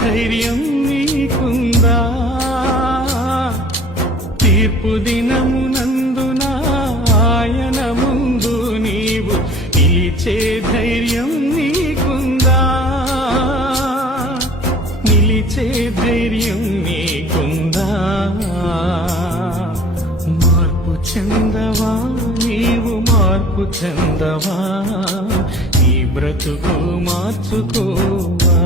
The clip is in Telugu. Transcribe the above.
ధైర్యం నీకుందా? తీర్పు దినమునందున ఆయన ముందు నీవు నిలిచే ధైర్యం నీకుందా? నిలిచే ధైర్యం నీకుందా? మార్పు చెందవా నీవు, మార్పు చెందవా, నీ బ్రతుకు మార్చుకోవా?